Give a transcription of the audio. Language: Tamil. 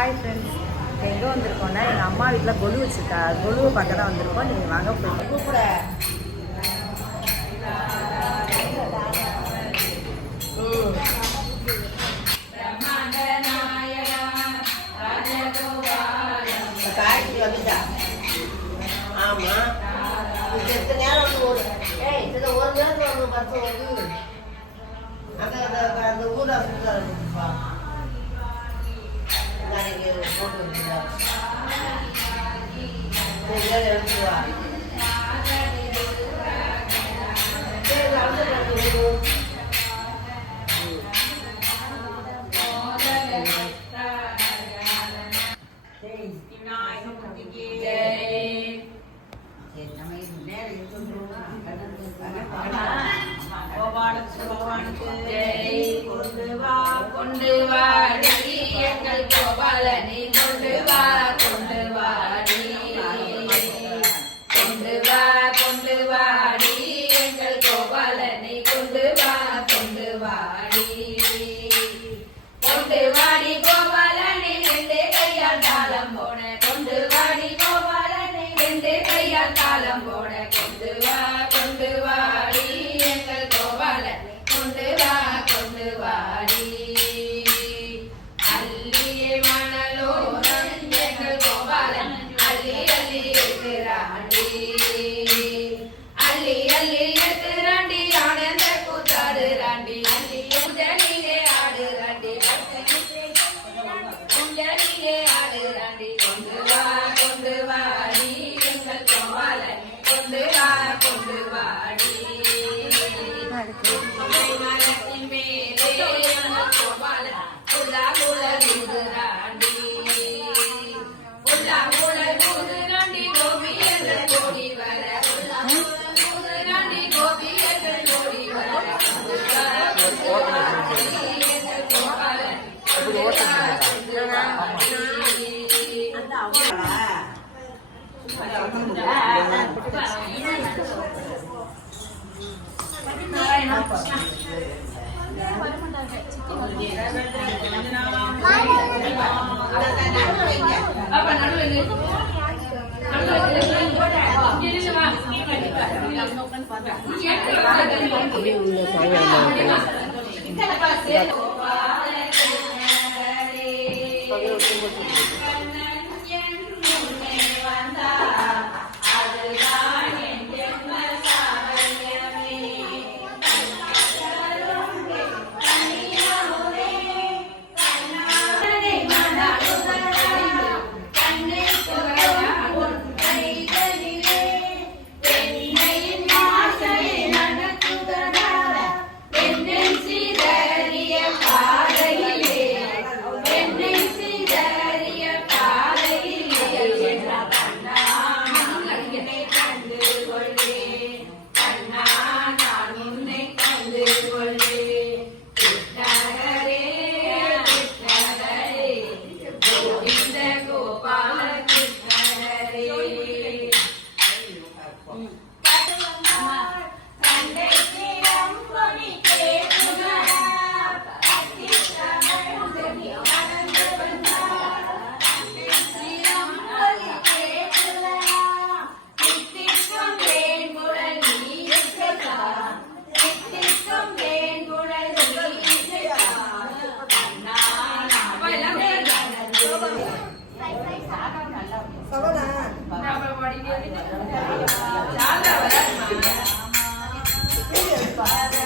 ஹாய் ஃப்ரெண்ட்ஸ் எங்கே வந்திருக்கோன்னா எங்கள் அம்மா வீட்டில் கொலு வச்சுருக்கா கொலுவை பார்க்க தான் வந்திருக்கோம். நீங்கள் வாங்க போய் கூப்பிட காய்ச்சி வந்துட்டா ஆமாம் இது எத்தனை நேரம் ஒரு ஏய் இதில் ஒரு நேரத்தில் வந்து பத்து வந்து அந்த அந்த ஊராக போட்டு எடுத்துருவா அப்படியே உள்ள சாயங்காலம் Bye.